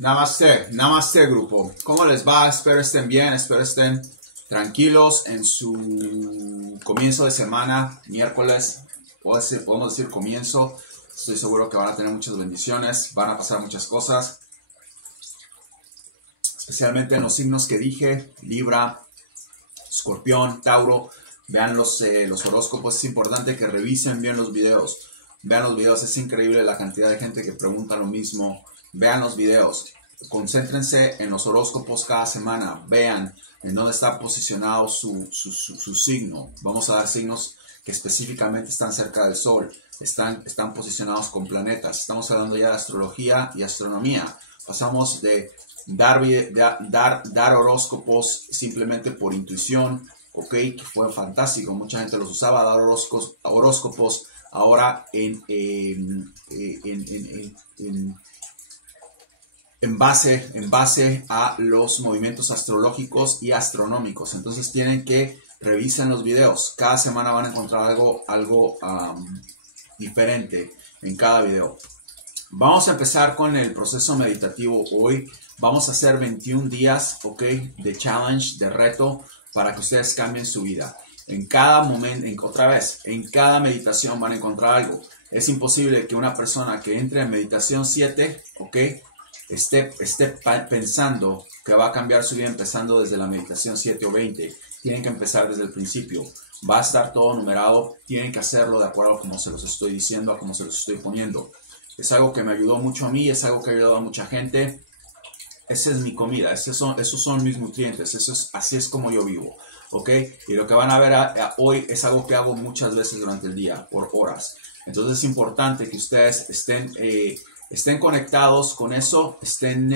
Namaste, namaste grupo. ¿Cómo les va? Espero estén bien, espero estén tranquilos en su comienzo de semana, miércoles, podemos decir comienzo. Estoy seguro que van a tener muchas bendiciones, van a pasar muchas cosas, especialmente en los signos que dije, Libra, Escorpión, Tauro. Vean los horóscopos, es importante que revisen bien los videos. Vean los videos, es increíble la cantidad de gente que pregunta lo mismo. Vean los videos, concéntrense en los horóscopos cada semana. Vean en dónde está posicionado su signo. Vamos a dar signos que específicamente están cerca del Sol. Están posicionados con planetas. Estamos hablando ya de astrología y astronomía. Pasamos de dar horóscopos simplemente por intuición, ok, que fue fantástico. Mucha gente los usaba, dar horóscopos ahora en base a los movimientos astrológicos y astronómicos. Entonces tienen que revisar los videos. Cada semana van a encontrar algo diferente en cada video. Vamos a empezar con el proceso meditativo hoy. Vamos a hacer 21 días, ok, de challenge, de reto, para que ustedes cambien su vida. En cada momento, en cada meditación van a encontrar algo. Es imposible que una persona que entre en meditación 7, ok, esté pensando que va a cambiar su vida empezando desde la meditación 7 o 20. Tienen que empezar desde el principio. Va a estar todo numerado. Tienen que hacerlo de acuerdo a como se los estoy diciendo, a como se los estoy poniendo. Es algo que me ayudó mucho a mí, es algo que ha ayudado a mucha gente. Esa es mi comida, esos son mis nutrientes, así es como yo vivo, ¿ok? Y lo que van a ver hoy es algo que hago muchas veces durante el día, por horas. Entonces es importante que ustedes estén conectados con eso, estén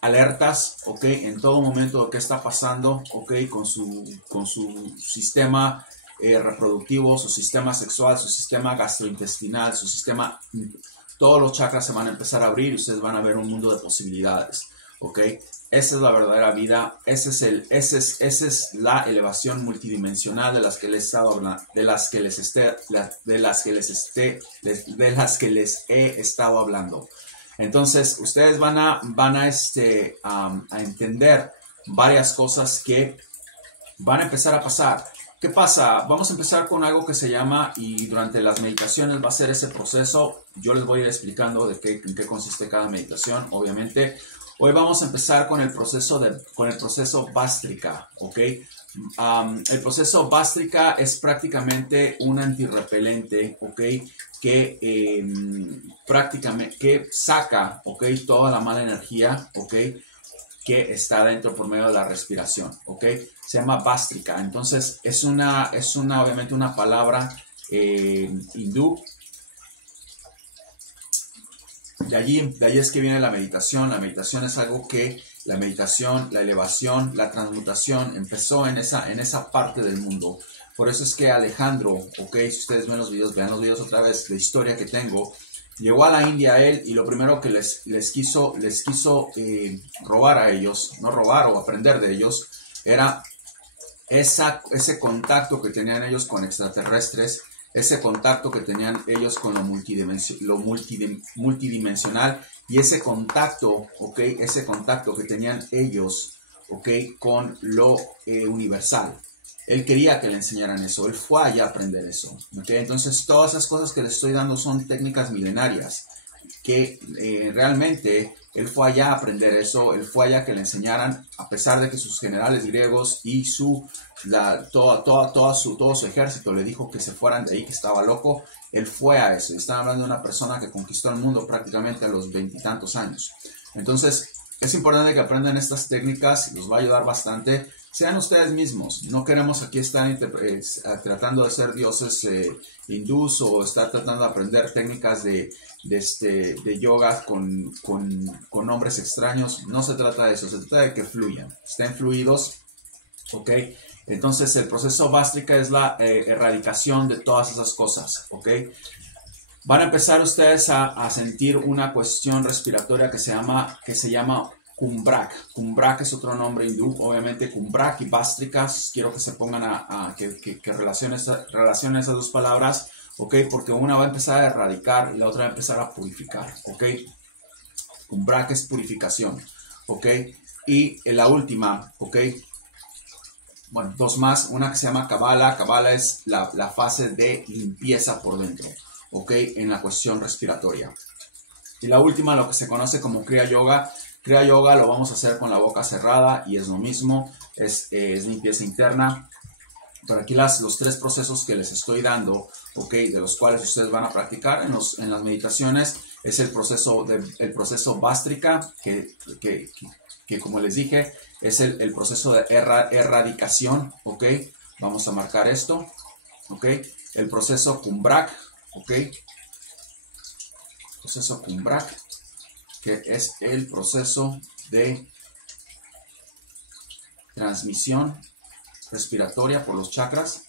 alertas, ¿ok? En todo momento de qué está pasando, ¿ok? Con su sistema reproductivo, su sistema sexual, su sistema gastrointestinal, su sistema... Todos los chakras se van a empezar a abrir y ustedes van a ver un mundo de posibilidades, ¿ok? Esa es la verdadera vida, esa es la elevación multidimensional de las que les he estado hablando, de las que les he estado hablando. Entonces, ustedes van a entender varias cosas que van a empezar a pasar. ¿Qué pasa? Vamos a empezar con algo que se llama, y durante las meditaciones va a ser ese proceso. Yo les voy a ir explicando en qué consiste cada meditación, obviamente. Hoy vamos a empezar con el proceso Bhastrika, ¿ok? El proceso Bhastrika es prácticamente un antirrepelente, ¿ok? Que saca, ¿ok? Toda la mala energía, ¿ok? Que está dentro por medio de la respiración, ¿ok? Se llama Bhastrika. Entonces es obviamente una palabra hindú. De allí es que viene la meditación. La meditación es algo que la elevación, la transmutación empezó en esa parte del mundo. Por eso es que Alejandro, ok, si ustedes vean los videos otra vez, la historia que tengo. Llegó a la India él y lo primero que les quiso robar a ellos, no robar o aprender de ellos, era ese contacto que tenían ellos con extraterrestres, ese contacto que tenían ellos con lo multidimensional y ese contacto, ¿ok? Ese contacto que tenían ellos, ¿ok? Con lo universal. Él quería que le enseñaran eso, él fue allá a aprender eso, ¿ok? Entonces todas esas cosas que les estoy dando son técnicas milenarias, que realmente él fue allá a aprender eso, él fue allá que le enseñaran, a pesar de que sus generales griegos y todo su ejército le dijo que se fueran de ahí, que estaba loco. Él fue a eso. Están hablando de una persona que conquistó el mundo prácticamente a los 20 y tantos años. Entonces es importante que aprendan estas técnicas, los va a ayudar bastante. Sean ustedes mismos, no queremos aquí estar tratando de ser dioses hindús o estar tratando de aprender técnicas de yoga con nombres extraños. No se trata de eso, se trata de que fluyan, estén fluidos, ¿ok? Entonces el proceso Bhastrika es la erradicación de todas esas cosas, ¿ok? Van a empezar ustedes a sentir una cuestión respiratoria que se llama Kumbhak. Kumbhak es otro nombre hindú, obviamente Kumbhak y Bhastrika. Quiero que se pongan que relacionen esas dos palabras. ¿ok? Porque una va a empezar a erradicar y la otra va a empezar a purificar, ¿ok? Kumbrak es purificación, ¿ok? Y la última, ¿ok? Bueno, dos más, una que se llama Kabbalah. Kabbalah es la fase de limpieza por dentro, ¿ok? En la cuestión respiratoria. Y la última, lo que se conoce como Kriya Yoga. Kriya Yoga lo vamos a hacer con la boca cerrada y es lo mismo, es limpieza interna. Pero aquí los tres procesos que les estoy dando, ¿ok? De los cuales ustedes van a practicar en las meditaciones, es el proceso Bhastrika, que como les dije, es el proceso de erradicación, ¿ok? Vamos a marcar esto, ¿ok? El proceso Kumbrak, ¿ok? Proceso Kumbrak, que es el proceso de transmisión respiratoria por los chakras,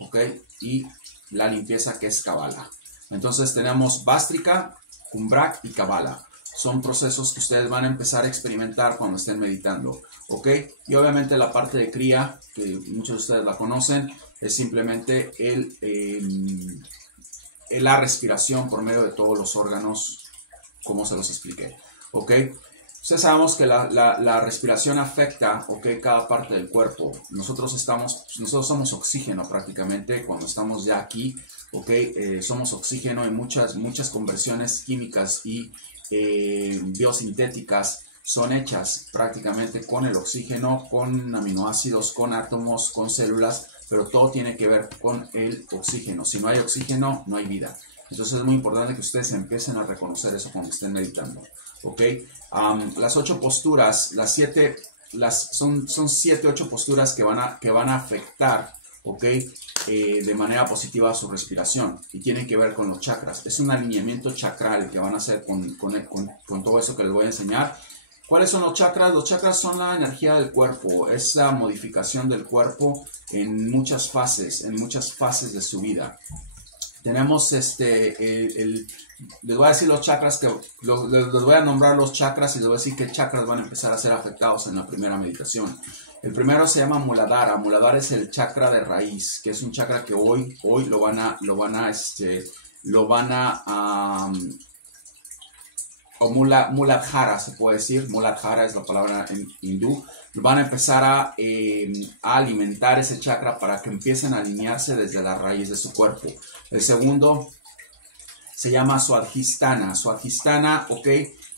¿ok? Y la limpieza, que es Kabbalah. Entonces tenemos Bhastrika, Kumbrak y Kabbalah. Son procesos que ustedes van a empezar a experimentar cuando estén meditando, ¿ok? Y obviamente la parte de Kriya, que muchos de ustedes la conocen, es simplemente la respiración por medio de todos los órganos, como se los expliqué, ¿ok? Ustedes sabemos que la respiración afecta, ¿ok? Cada parte del cuerpo. Nosotros somos oxígeno prácticamente cuando estamos ya aquí, ¿ok? Somos oxígeno y muchas conversiones químicas y biosintéticas son hechas prácticamente con el oxígeno, con aminoácidos, con átomos, con células, pero todo tiene que ver con el oxígeno. Si no hay oxígeno, no hay vida. Entonces es muy importante que ustedes empiecen a reconocer eso cuando estén meditando, ¿ok? Las 8 posturas, son 7, 8 posturas que van a afectar, ¿ok? De manera positiva a su respiración y tienen que ver con los chakras. Es un alineamiento chakral que van a hacer con todo eso que les voy a enseñar. ¿Cuáles son los chakras? Los chakras son la energía del cuerpo, es la modificación del cuerpo en muchas fases de su vida. Tenemos les voy a decir los chakras, les voy a nombrar los chakras y les voy a decir qué chakras van a empezar a ser afectados en la primera meditación. El primero se llama Muladhara. Muladhara es el chakra de raíz, que es un chakra que hoy o Muladhara se puede decir. Muladhara es la palabra en hindú. Van a empezar a alimentar ese chakra para que empiecen a alinearse desde la raíz de su cuerpo. El segundo se llama Swadhisthana. Swadhisthana, ¿ok?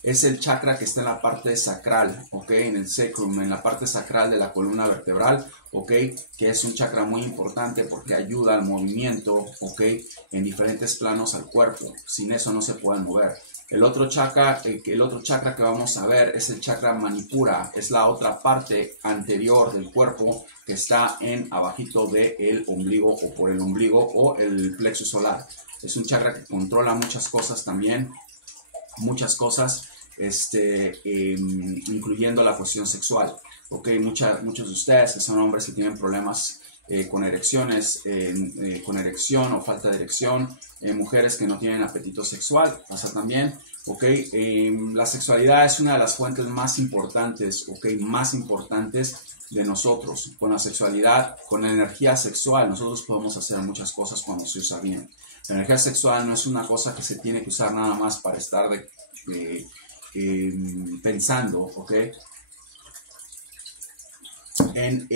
Es el chakra que está en la parte sacral, ¿ok? En el sacrum, en la parte sacral de la columna vertebral, ¿ok? Que es un chakra muy importante porque ayuda al movimiento, ¿ok? En diferentes planos al cuerpo. Sin eso no se pueden mover. El otro chakra que vamos a ver es el chakra Manipura. Es la otra parte anterior del cuerpo que está abajito del ombligo o por el ombligo o el plexo solar. Es un chakra que controla muchas cosas también, muchas cosas, incluyendo la cuestión sexual. ¿Ok? Muchos de ustedes que son hombres que tienen problemas con erecciones, con erección o falta de erección, mujeres que no tienen apetito sexual, pasa también, ¿ok? La sexualidad es una de las fuentes más importantes, ¿ok? Más importantes de nosotros. Con la sexualidad, con la energía sexual, nosotros podemos hacer muchas cosas cuando se usa bien. La energía sexual no es una cosa que se tiene que usar nada más para estar pensando, ¿ok? En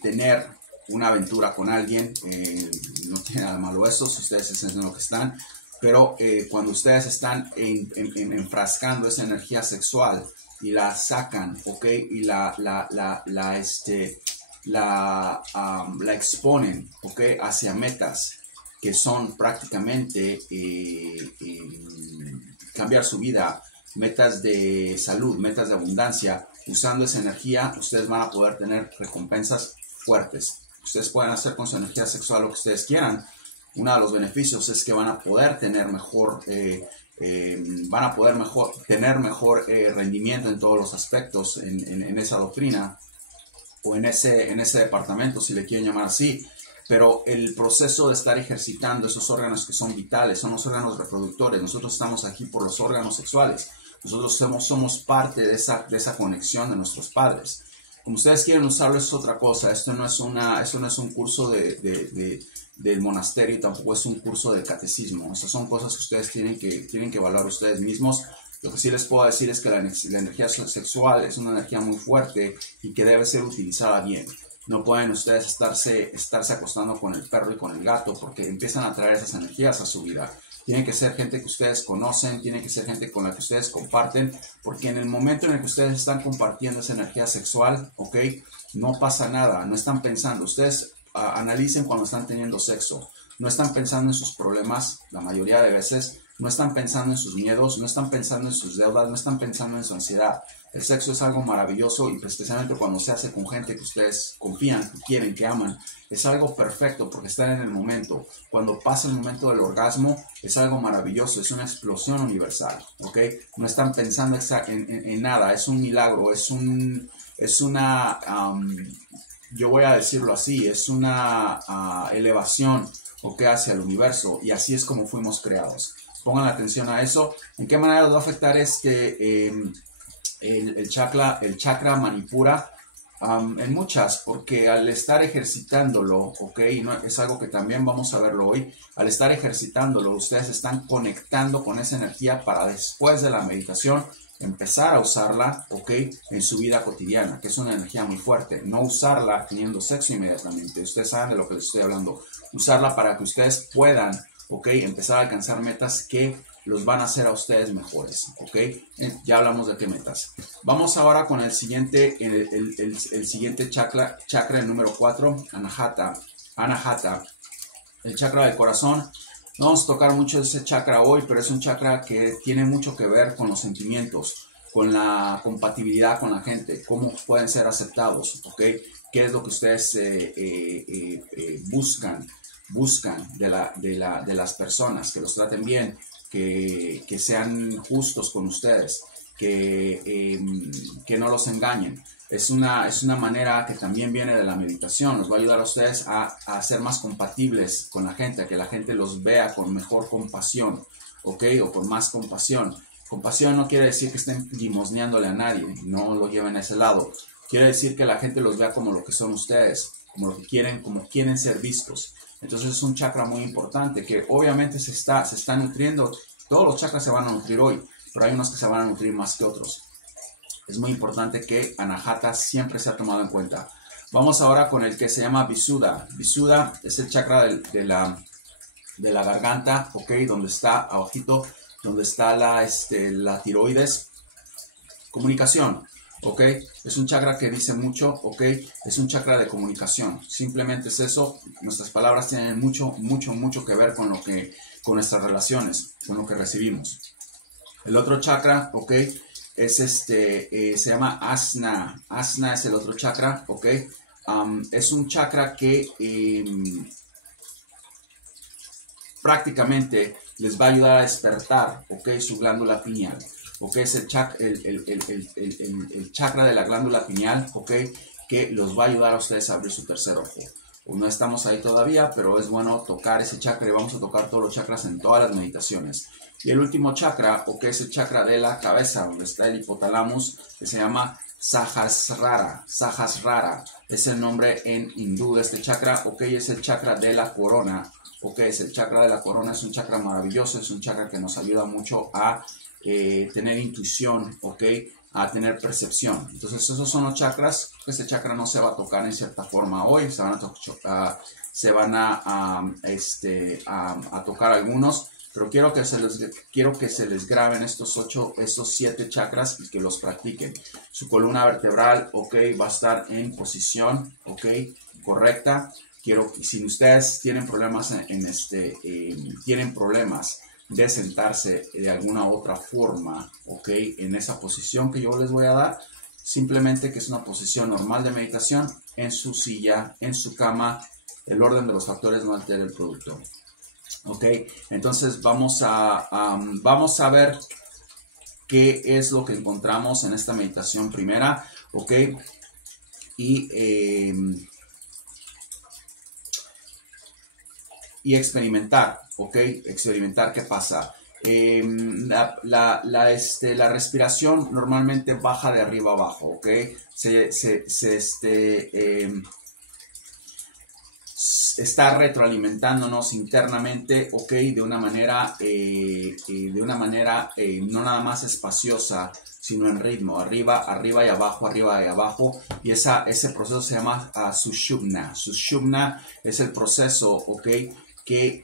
tener una aventura con alguien, no tiene nada malo eso, si ustedes se sienten lo que están, pero cuando ustedes están enfrascando esa energía sexual y la sacan, ¿ok? Y la exponen, ¿ok? Hacia metas que son prácticamente cambiar su vida, metas de salud, metas de abundancia. Usando esa energía, ustedes van a poder tener recompensas fuertes. Ustedes pueden hacer con su energía sexual lo que ustedes quieran. Uno de los beneficios es que van a poder tener mejor rendimiento en todos los aspectos en esa doctrina o en ese departamento, si le quieren llamar así. Pero el proceso de estar ejercitando esos órganos que son vitales, son los órganos reproductores. Nosotros estamos aquí por los órganos sexuales. Nosotros somos parte de esa conexión de nuestros padres. Como ustedes quieren usarlo, es otra cosa. Esto no es un curso de del monasterio y tampoco es un curso de catecismo. Esas son cosas que ustedes tienen que evaluar ustedes mismos. Lo que sí les puedo decir es que la energía sexual es una energía muy fuerte y que debe ser utilizada bien. No pueden ustedes estarse acostando con el perro y con el gato porque empiezan a traer esas energías a su vida. Tiene que ser gente que ustedes conocen, tiene que ser gente con la que ustedes comparten, porque en el momento en el que ustedes están compartiendo esa energía sexual, ¿ok? No pasa nada, no están pensando. Ustedes analicen cuando están teniendo sexo. No están pensando en sus problemas la mayoría de veces, no están pensando en sus miedos, no están pensando en sus deudas, no están pensando en su ansiedad. El sexo es algo maravilloso y especialmente cuando se hace con gente que ustedes confían, que quieren, que aman. Es algo perfecto porque están en el momento. Una pasa el momento del orgasmo, es algo maravilloso, es una explosión universal, ¿ok? No están pensando en nada, es un milagro, yo voy a decirlo así, es una elevación, ¿ok? Hacia el universo, y así es como fuimos creados. Pongan atención a eso. ¿En qué manera los va a afectar el chakra Manipura? En muchas, porque al estar ejercitándolo, ¿ok? No, es algo que también vamos a verlo hoy. Al estar ejercitándolo, ustedes están conectando con esa energía para después de la meditación empezar a usarla, ¿ok? En su vida cotidiana, que es una energía muy fuerte. No usarla teniendo sexo inmediatamente. Ustedes saben de lo que les estoy hablando. Usarla para que ustedes puedan, ¿ok? Empezar a alcanzar metas que los van a hacer a ustedes mejores, ¿ok? Ya hablamos de qué metas. Vamos ahora con el siguiente, el siguiente chakra, el número 4, Anahata, el chakra del corazón. No vamos a tocar mucho de ese chakra hoy, pero es un chakra que tiene mucho que ver con los sentimientos, con la compatibilidad con la gente, cómo pueden ser aceptados, ¿ok? ¿Qué es lo que ustedes buscan de las personas? Que los traten bien, que sean justos con ustedes, que no los engañen. Es una manera que también viene de la meditación. Nos va a ayudar a ustedes a ser más compatibles con la gente, a que la gente los vea con mejor compasión, ¿ok? O con más compasión. Compasión no quiere decir que estén limosneándole a nadie, no lo lleven a ese lado. Quiere decir que la gente los vea como lo que son ustedes, como quieren ser vistos. Entonces es un chakra muy importante que obviamente se está nutriendo. Todos los chakras se van a nutrir hoy, pero hay unos que se van a nutrir más que otros. Es muy importante que Anahata siempre sea tomado en cuenta. Vamos ahora con el que se llama Visuddha. Visuddha es el chakra de la garganta, ¿ok? Donde está abajito, donde está la tiroides. Comunicación, ¿ok? Es un chakra que dice mucho, ¿ok? Es un chakra de comunicación. Simplemente es eso. Nuestras palabras tienen mucho que ver con nuestras relaciones, con lo que recibimos. El otro chakra, ¿ok? Es se llama Asna. Asna es el otro chakra, ¿ok? Es un chakra que prácticamente les va a ayudar a despertar, ¿ok? Su glándula pineal, ¿ok? Es el chakra de la glándula pineal, ¿ok? Que los va a ayudar a ustedes a abrir su tercer ojo. No estamos ahí todavía, pero es bueno tocar ese chakra y vamos a tocar todos los chakras en todas las meditaciones. Y el último chakra, ¿ok? Es el chakra de la cabeza, donde está el hipotálamo, que se llama Sahasrara. Sahasrara es el nombre en hindú de este chakra, ¿ok? Es el chakra de la corona, ¿ok? Es el chakra de la corona, es un chakra maravilloso, es un chakra que nos ayuda mucho a tener intuición, ¿ok? A tener percepción. Entonces esos son los chakras. Este chakra no se va a tocar en cierta forma hoy, se van a tocar algunos, pero quiero que se les graben estos 7 chakras y que los practiquen. Su columna vertebral, ¿ok? Va a estar en posición, ¿ok? Correcta. Si ustedes tienen problemas tienen problemas de sentarse de alguna otra forma, ¿ok? En esa posición que yo les voy a dar, simplemente que es una posición normal de meditación, en su silla, en su cama, el orden de los factores no altera el producto, ¿ok? Entonces vamos a ver qué es lo que encontramos en esta meditación primera, ¿ok? Y experimentar, ¿ok? Experimentar qué pasa. La respiración normalmente baja de arriba abajo, ¿ok? está retroalimentándonos internamente, ok, de una manera no nada más espaciosa, sino en ritmo, arriba y abajo, y ese proceso se llama Sushumna. Sushumna es el proceso, ok, que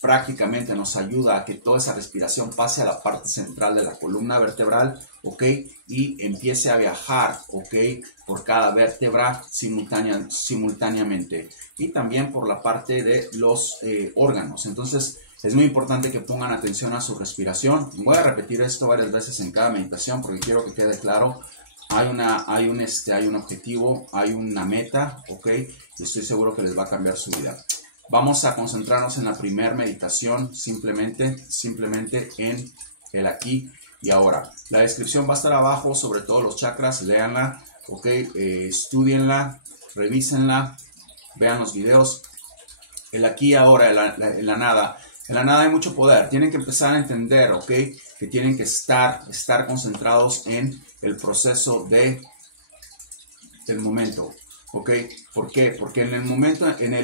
prácticamente nos ayuda a que toda esa respiración pase a la parte central de la columna vertebral, ok, y empiece a viajar, ok, por cada vértebra simultáneamente, y también por la parte de los órganos. Entonces es muy importante que pongan atención a su respiración. Voy a repetir esto varias veces en cada meditación porque quiero que quede claro. Hay un objetivo, hay una meta, ok, y estoy seguro que les va a cambiar su vida. Vamos a concentrarnos en la primera meditación, simplemente en el aquí y ahora. La descripción va a estar abajo sobre todos los chakras, léanla, ok, estudienla, revísenla, vean los videos. El aquí y ahora, en la nada. En la nada hay mucho poder. Tienen que empezar a entender, ok, que tienen que estar concentrados en el proceso del momento. ¿Ok? ¿Por qué? Porque en el momento, en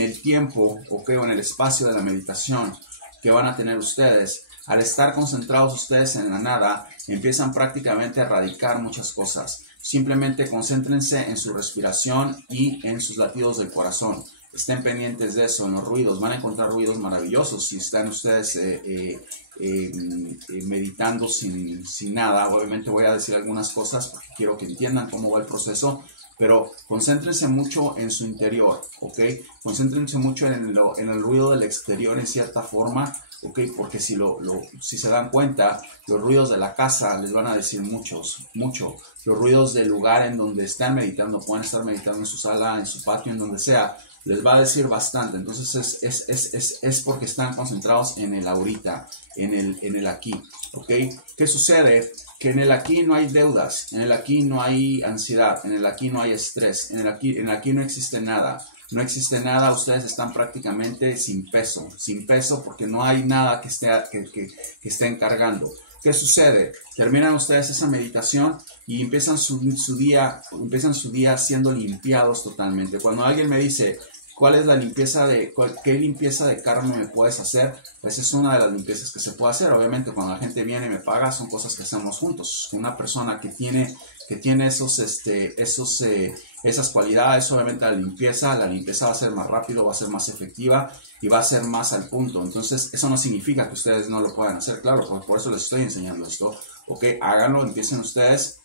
el tiempo, ¿ok? O en el espacio de la meditación que van a tener ustedes, al estar concentrados ustedes en la nada, empiezan prácticamente a erradicar muchas cosas. Simplemente concéntrense en su respiración y en sus latidos del corazón. Estén pendientes de eso, en los ruidos. Van a encontrar ruidos maravillosos si están ustedes meditando sin nada. Obviamente voy a decir algunas cosas porque quiero que entiendan cómo va el proceso, pero concéntrense mucho en su interior, ¿ok? Concéntrense mucho en el ruido del exterior en cierta forma, ¿ok? Porque si se dan cuenta, los ruidos de la casa les van a decir mucho. Los ruidos del lugar en donde están meditando, pueden estar meditando en su sala, en su patio, en donde sea, les va a decir bastante. Entonces es porque están concentrados en el ahorita, en el aquí, ¿ok? ¿Qué sucede? Que en el aquí no hay deudas, en el aquí no hay ansiedad, en el aquí no hay estrés, en el aquí no existe nada. No existe nada, ustedes están prácticamente sin peso porque no hay nada que estén cargando. ¿Qué sucede? Terminan ustedes esa meditación y empiezan su día siendo limpiados totalmente. Cuando alguien me dice, ¿cuál es la limpieza qué limpieza de karma me puedes hacer? Esa es una de las limpiezas que se puede hacer. Obviamente cuando la gente viene y me paga, son cosas que hacemos juntos. Una persona que tiene esas cualidades, obviamente la limpieza va a ser más rápido, va a ser más efectiva y va a ser más al punto. Entonces eso no significa que ustedes no lo puedan hacer, claro, por eso les estoy enseñando esto. Ok, háganlo, empiecen ustedes.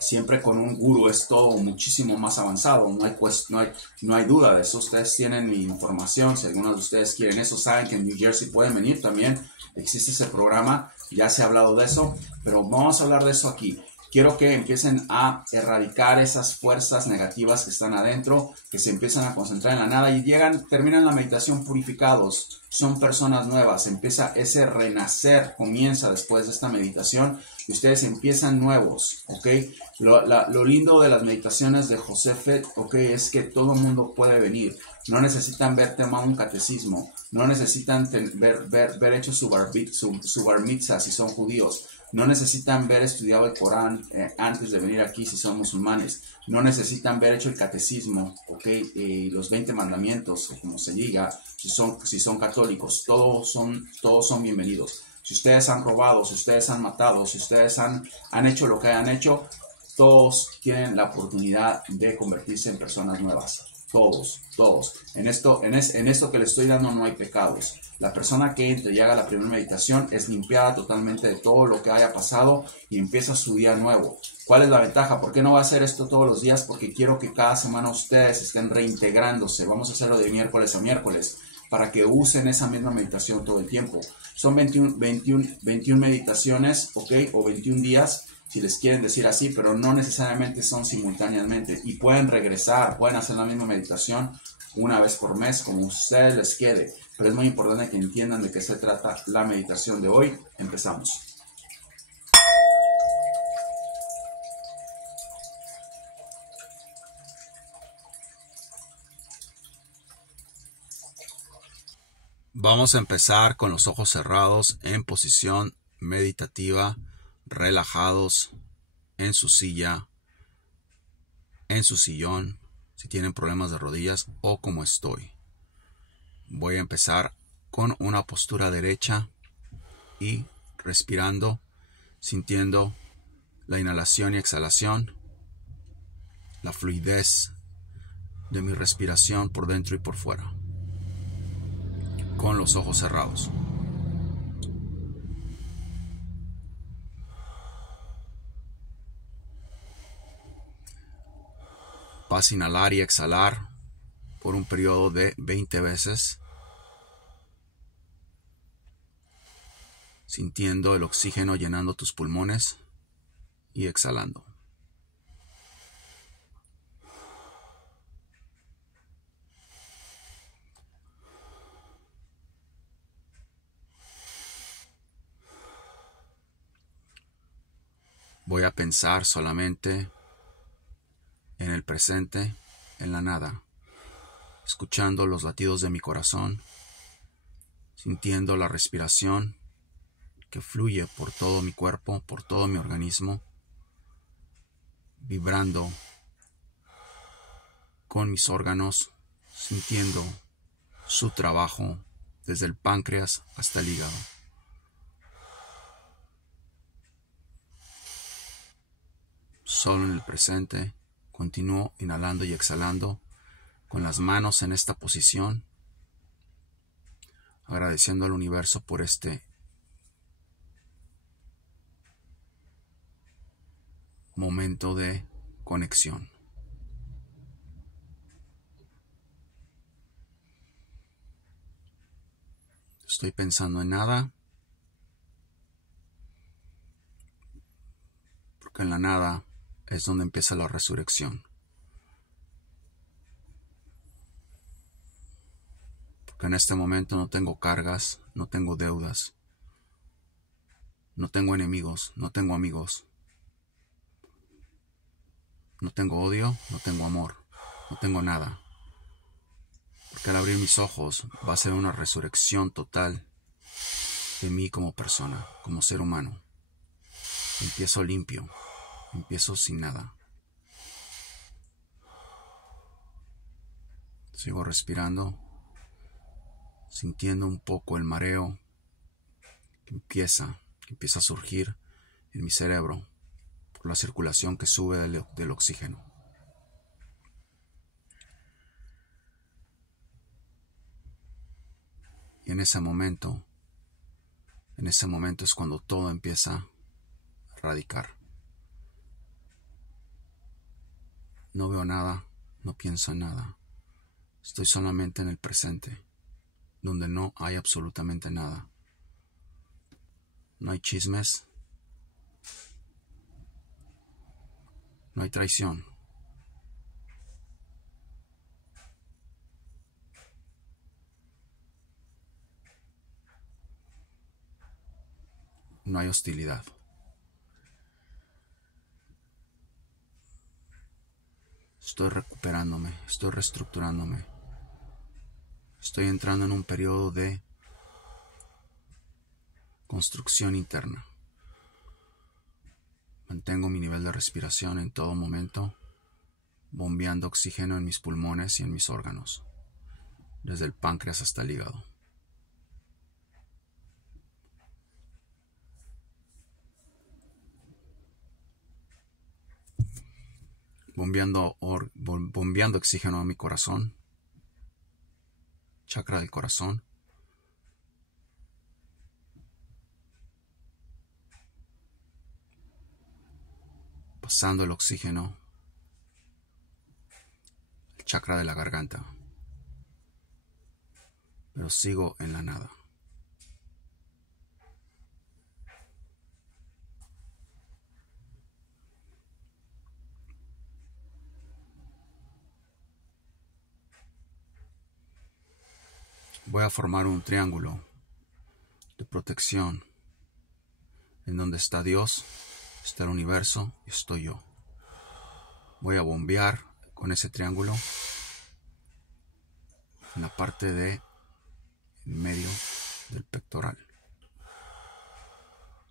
Siempre con un gurú es todo muchísimo más avanzado, no hay duda de eso. Ustedes tienen mi información, si algunos de ustedes quieren eso, saben que en New Jersey pueden venir también, existe ese programa, ya se ha hablado de eso, pero vamos a hablar de eso aquí. Quiero que empiecen a erradicar esas fuerzas negativas que están adentro, que se empiezan a concentrar en la nada y terminan la meditación purificados. Son personas nuevas, empieza ese renacer, comienza después de esta meditación y ustedes empiezan nuevos, ¿ok? Lo lindo de las meditaciones de Joseph, ¿ok? Es que todo el mundo puede venir. No necesitan ver tomado un catecismo, no necesitan ver hecho su bar mitzvah si son judíos. No necesitan ver estudiado el Corán antes de venir aquí si son musulmanes. No necesitan ver hecho el catecismo, ¿okay? Los 20 mandamientos, o como se diga, si son católicos. Todos son bienvenidos. Si ustedes han robado, si ustedes han matado, si ustedes han hecho lo que hayan hecho, todos tienen la oportunidad de convertirse en personas nuevas. Todos. En esto que les estoy dando no hay pecados. La persona que entre y haga la primera meditación es limpiada totalmente de todo lo que haya pasado y empieza su día nuevo. ¿Cuál es la ventaja? ¿Por qué no va a hacer esto todos los días? Porque quiero que cada semana ustedes estén reintegrándose. Vamos a hacerlo de miércoles a miércoles para que usen esa misma meditación todo el tiempo. Son 21 meditaciones, ¿ok? O 21 días, si les quieren decir así, pero no necesariamente son simultáneamente. Y pueden regresar, pueden hacer la misma meditación una vez por mes, como a ustedes les quede. Pero es muy importante que entiendan de qué se trata la meditación de hoy. Empezamos. Vamos a empezar con los ojos cerrados en posición meditativa, relajados en su silla. en su sillón, si tienen problemas de rodillas o como estoy. Voy a empezar con una postura derecha y respirando, sintiendo la inhalación y exhalación, la fluidez de mi respiración por dentro y por fuera, con los ojos cerrados. Vas a inhalar y exhalar por un periodo de 20 veces, sintiendo el oxígeno llenando tus pulmones y exhalando. Voy a pensar solamente en el presente, en la nada, escuchando los latidos de mi corazón, sintiendo la respiración que fluye por todo mi cuerpo, por todo mi organismo, vibrando con mis órganos, sintiendo su trabajo desde el páncreas hasta el hígado. Solo en el presente, continúo inhalando y exhalando con las manos en esta posición, agradeciendo al universo por este momento de conexión. Estoy pensando en nada, porque en la nada es donde empieza la resurrección. Porque en este momento no tengo cargas, no tengo deudas, no tengo enemigos, no tengo amigos, no tengo odio, no tengo amor, no tengo nada. Porque al abrir mis ojos va a ser una resurrección total de mí como persona, como ser humano. Empiezo limpio, empiezo sin nada. Sigo respirando, sintiendo un poco el mareo que empieza a surgir en mi cerebro por la circulación que sube del oxígeno. Y en ese momento es cuando todo empieza a radicar. No veo nada, no pienso en nada. Estoy solamente en el presente, donde no hay absolutamente nada. No hay chismes, no hay traición. No hay hostilidad. Estoy recuperándome, estoy reestructurándome. Estoy entrando en un periodo de construcción interna. Mantengo mi nivel de respiración en todo momento, bombeando oxígeno en mis pulmones y en mis órganos, desde el páncreas hasta el hígado. Bombeando oxígeno a mi corazón, chakra del corazón. Pasando el oxígeno, el chakra de la garganta. Pero sigo en la nada. Voy a formar un triángulo de protección en donde está Dios, está el universo y estoy yo. Voy a bombear con ese triángulo en la parte de en medio del pectoral.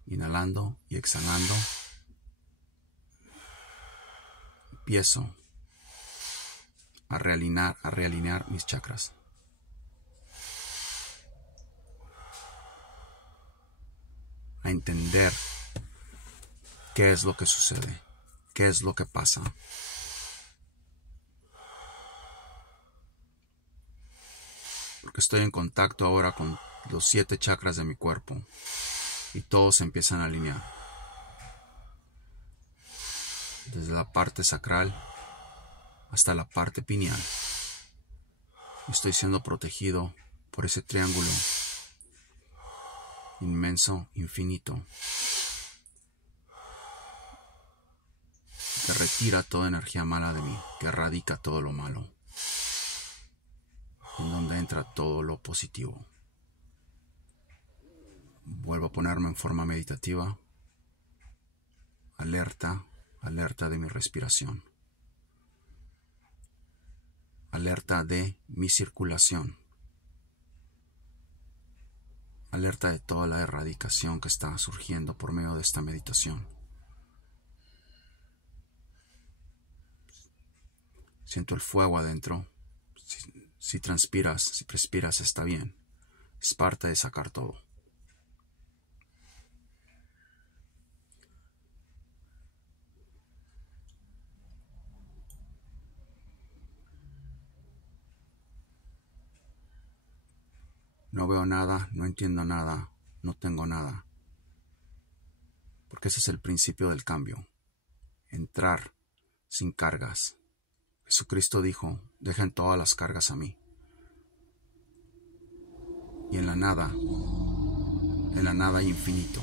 Inhalando y exhalando. Empiezo a realinear mis chakras. A entender qué es lo que sucede, qué es lo que pasa. Porque estoy en contacto ahora con los 7 chakras de mi cuerpo y todos se empiezan a alinear. Desde la parte sacral hasta la parte pineal. Estoy siendo protegido por ese triángulo inmenso, infinito, que retira toda energía mala de mí, que erradica todo lo malo, en donde entra todo lo positivo. Vuelvo a ponerme en forma meditativa, alerta de mi respiración, alerta de mi circulación, alerta de toda la erradicación que está surgiendo por medio de esta meditación. Siento el fuego adentro. Si transpiras, si respiras, está bien. Es parte de sacar todo. No veo nada, no entiendo nada, no tengo nada. Porque ese es el principio del cambio. Entrar sin cargas. Jesucristo dijo, dejen todas las cargas a mí. Y en la nada hay infinito.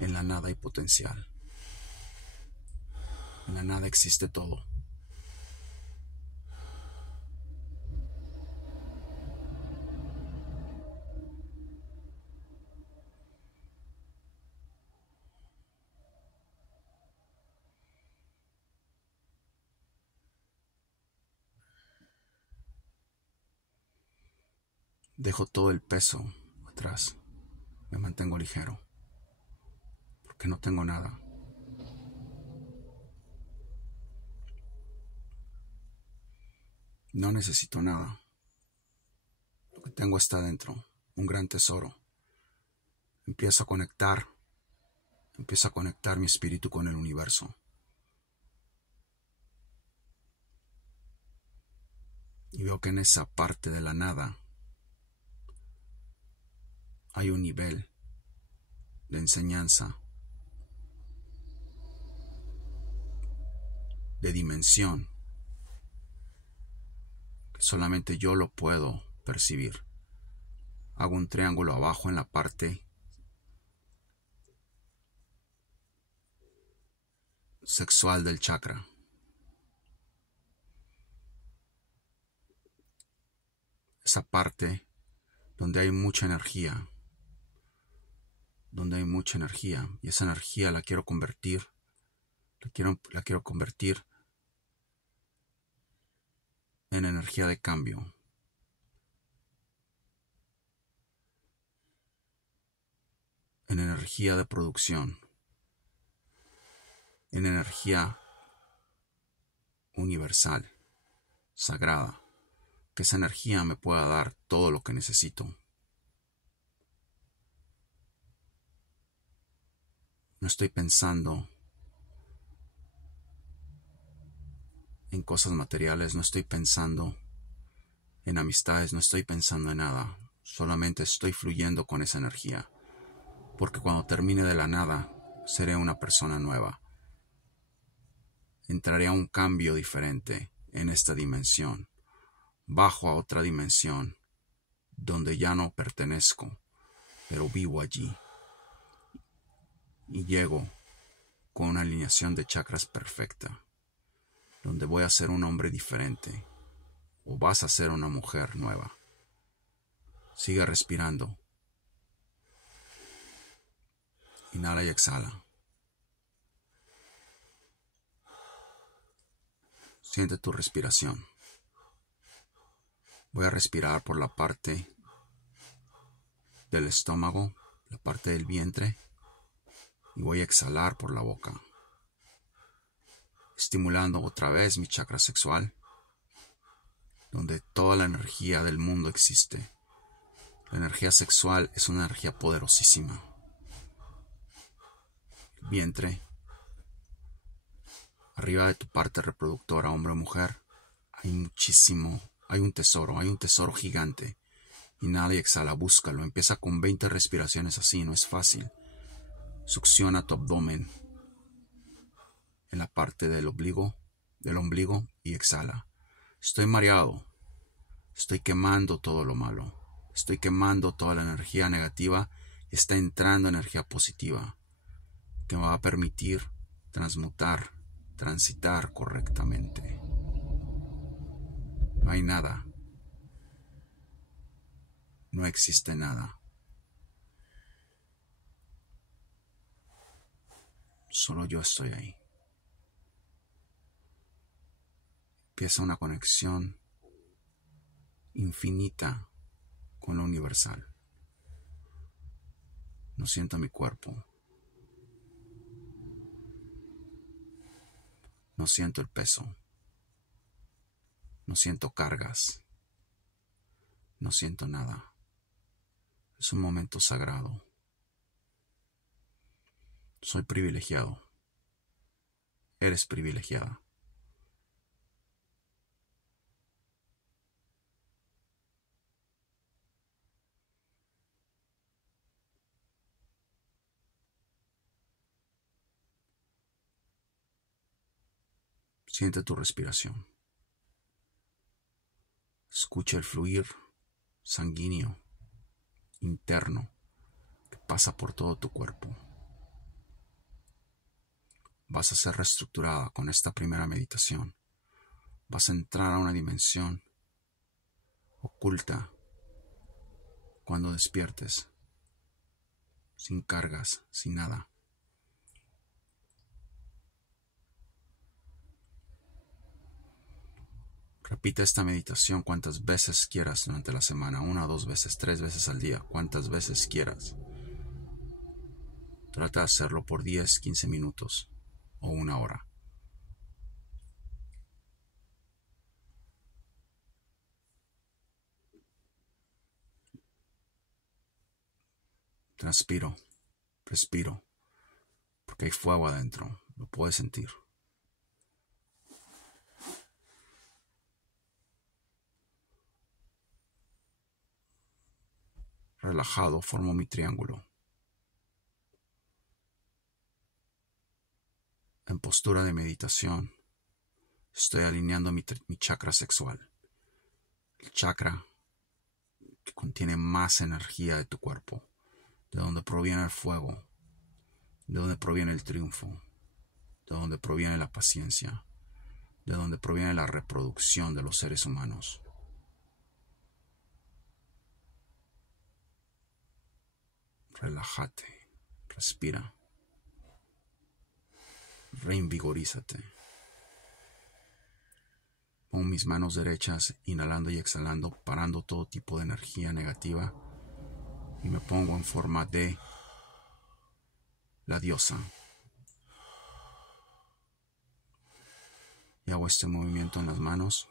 En la nada hay potencial. En la nada existe todo. Dejo todo el peso atrás. Me mantengo ligero. Porque no tengo nada. No necesito nada. Lo que tengo está dentro. Un gran tesoro. Empiezo a conectar mi espíritu con el universo. Y veo que en esa parte de la nada hay un nivel de enseñanza, de dimensión, que solamente yo lo puedo percibir. Hago un triángulo abajo en la parte sexual del chakra. Esa parte donde hay mucha energía. Y esa energía la quiero convertir en energía de cambio, en energía de producción, en energía universal, sagrada, que esa energía me pueda dar todo lo que necesito. No estoy pensando en cosas materiales, no estoy pensando en amistades, no estoy pensando en nada. Solamente estoy fluyendo con esa energía. Porque cuando termine de la nada, seré una persona nueva. Entraré a un cambio diferente en esta dimensión. Bajo a otra dimensión, donde ya no pertenezco, pero vivo allí. Y llego con una alineación de chakras perfecta, donde voy a ser un hombre diferente, o vas a ser una mujer nueva. Sigue respirando. Inhala y exhala. Siente tu respiración. Voy a respirar por la parte del estómago, la parte del vientre, y voy a exhalar por la boca, estimulando otra vez mi chakra sexual donde toda la energía del mundo existe. La energía sexual es una energía poderosísima. El vientre, arriba de tu parte reproductora, hombre o mujer, hay un tesoro gigante. Inhala y exhala, búscalo. Empieza con 20 respiraciones así, no es fácil. Succiona tu abdomen en la parte del ombligo y exhala. Estoy mareado. Estoy quemando todo lo malo. Estoy quemando toda la energía negativa. Está entrando energía positiva que me va a permitir transmutar, transitar correctamente. No hay nada. No existe nada. Solo yo estoy ahí. Empieza una conexión infinita con lo universal. No siento mi cuerpo. No siento el peso. No siento cargas. No siento nada. Es un momento sagrado. Soy privilegiado. Eres privilegiada. Siente tu respiración. Escucha el fluir sanguíneo, interno, que pasa por todo tu cuerpo. Vas a ser reestructurada con esta primera meditación. Vas a entrar a una dimensión oculta cuando despiertes, sin cargas, sin nada. Repite esta meditación cuantas veces quieras durante la semana, 1 o 2 veces, 3 veces al día, cuantas veces quieras. Trata de hacerlo por 10, 15 minutos o 1 hora. Transpiro, respiro, porque hay fuego adentro, lo puedes sentir. Relajado, formo mi triángulo. En postura de meditación, estoy alineando mi chakra sexual. El chakra que contiene más energía de tu cuerpo, de donde proviene el fuego, de donde proviene el triunfo, de donde proviene la paciencia, de donde proviene la reproducción de los seres humanos. Relájate, respira, reinvigorízate. Pon mis manos derechas, inhalando y exhalando, parando todo tipo de energía negativa, y me pongo en forma de la diosa. Y hago este movimiento en las manos,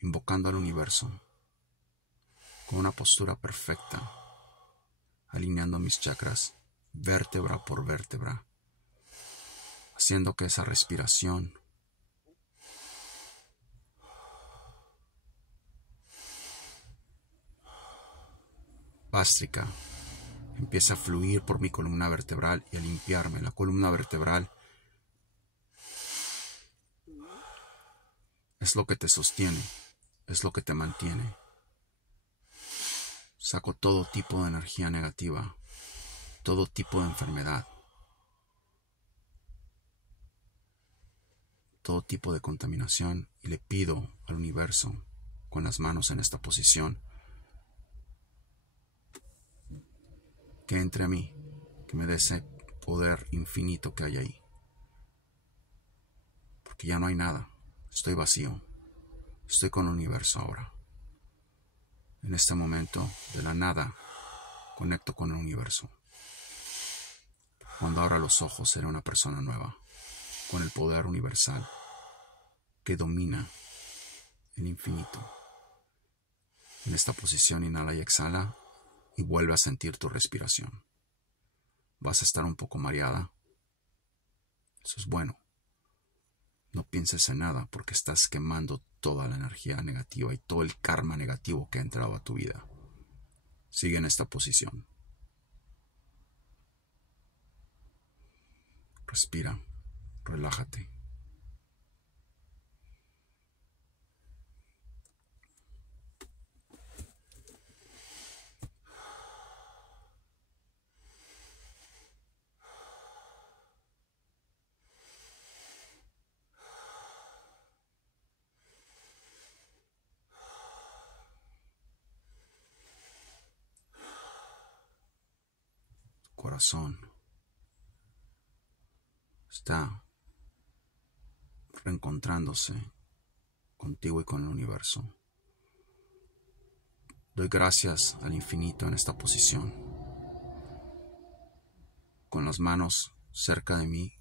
invocando al universo, con una postura perfecta, alineando mis chakras vértebra por vértebra, haciendo que esa respiración bástrica empiece a fluir por mi columna vertebral y a limpiarme. La columna vertebral es lo que te sostiene, es lo que te mantiene. Saco todo tipo de energía negativa, todo tipo de enfermedad, todo tipo de contaminación, y le pido al universo, con las manos en esta posición, que entre a mí, que me dé ese poder infinito que hay ahí. Porque ya no hay nada, estoy vacío, estoy con el universo ahora. En este momento, de la nada, conecto con el universo. Cuando abra los ojos, seré una persona nueva, con el poder universal que domina en infinito. En esta posición inhala y exhala y vuelve a sentir tu respiración. Vas a estar un poco mareada. Eso es bueno. No pienses en nada porque estás quemando toda la energía negativa y todo el karma negativo que ha entrado a tu vida. Sigue en esta posición. Respira, relájate. Tu corazón está reencontrándose contigo y con el universo. Doy gracias al infinito en esta posición. Con las manos cerca de mi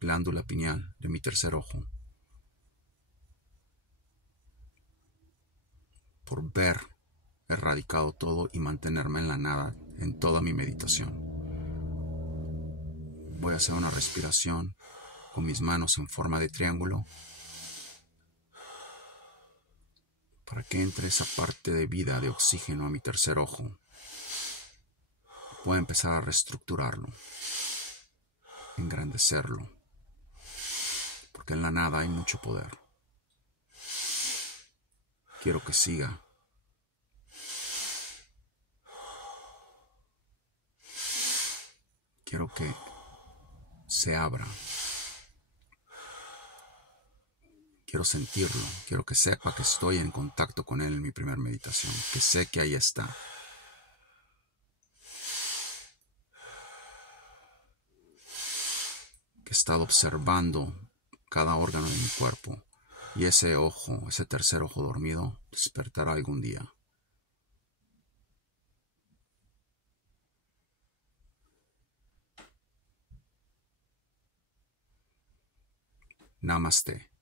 glándula pineal, de mi tercer ojo, por ver erradicado todo y mantenerme en la nada en toda mi meditación. Voy a hacer una respiración con mis manos en forma de triángulo para que entre esa parte de vida, de oxígeno a mi tercer ojo. Voy a empezar a reestructurarlo, engrandecerlo, porque en la nada hay mucho poder. Quiero que siga. Quiero que se abra. Quiero sentirlo. Quiero que sepa que estoy en contacto con él en mi primera meditación. Que sé que ahí está. Que he estado observando cada órgano de mi cuerpo. Y ese ojo, ese tercer ojo dormido, despertará algún día. Namaste.